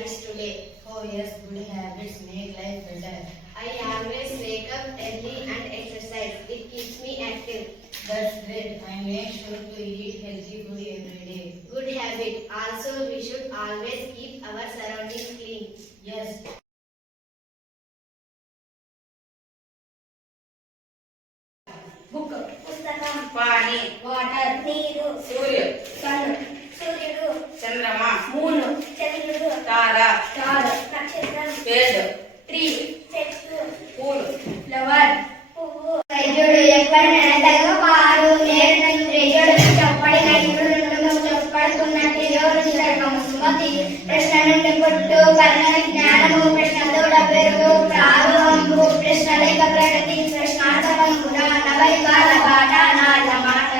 habits today. Oh yes, good habits make life better. I always wake up early and exercise. It keeps me active. That's great. I make sure to eat healthy food every day. Good habit. Also, we should always keep our surroundings clean. Yes. Book పుస్తకం పాని water నీరు సూర్యు sun సూర్యుడు చంద్రమ moon చంద్రుడు తార star నక్షత్రం పేడు tree చెట్టు పూలు flower పువ్వు వైద్యుడు ఎప్పటినైనా వారు వైద్యుడు చెప్పడి నైపుణ్యం చెప్పడుతున్నట్టు వివరించడం సుమతి ప్రశ్న నుండి పుట్టు పరిణామ జ్ఞానము ప్రశ్నతో పెరుగు ప్రారంభము ప్రశ్న లేక ప్రగతి ప్రశ్నార్థకం కూడా నవైకాల పాట నాట మాట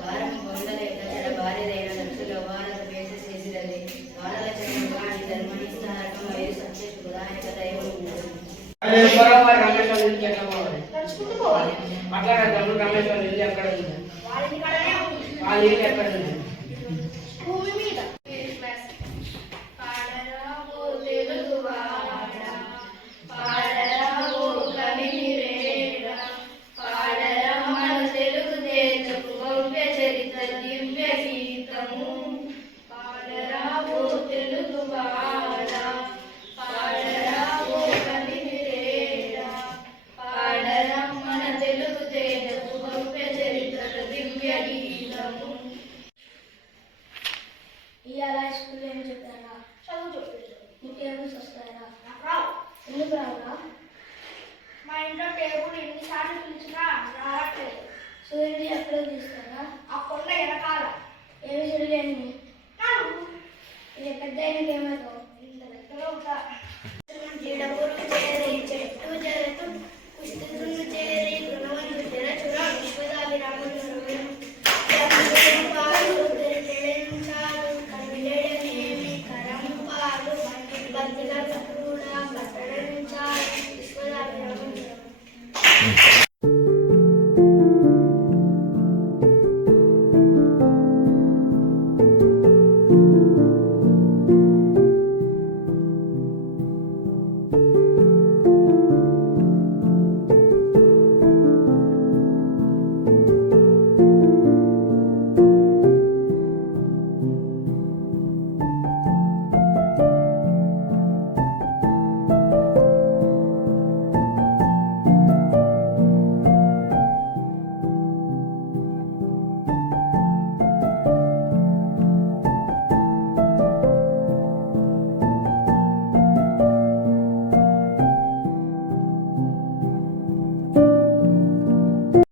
వారం కొండలేక జడ భార్యదైన నక్షుల వారల వేస చేసిరది వారల చంద్రమాని ధర్మని స్థానకం వయసు సత్యశుద్ధ ఆయన దైవం బరోబర్ రమేష్ వాళ్ళ ఇల్లు ఎక్కడ పోవాలి అక్కడ తమ్ముడు రమేష్ వాళ్ళ ఇల్లు ఎక్కడ ఉంది వాళ్ళ ఇల్లు ఎక్కడ ఉంది భూమి మీద ఇవాళ స్కూల్లో ఏం చెప్పారా చదువు చెప్పారు. నీకు టేబుల్స్ వస్తాయరా నాకు రావు. ఎందుకు రావురా మా ఇంట్లో టేబుల్ ఎన్నిసార్లు పిలిచినా రావట్లేదు. సూర్యుడు ఎప్పుడో తీస్తారా ఆ కొండ వెనకాల ఏమి సూర్యుడు నాలుగు ఇది పెద్ద అయినకి ఏమవుతావు ఇంత దగ్గర ఉంటా. ఈడ ఊరు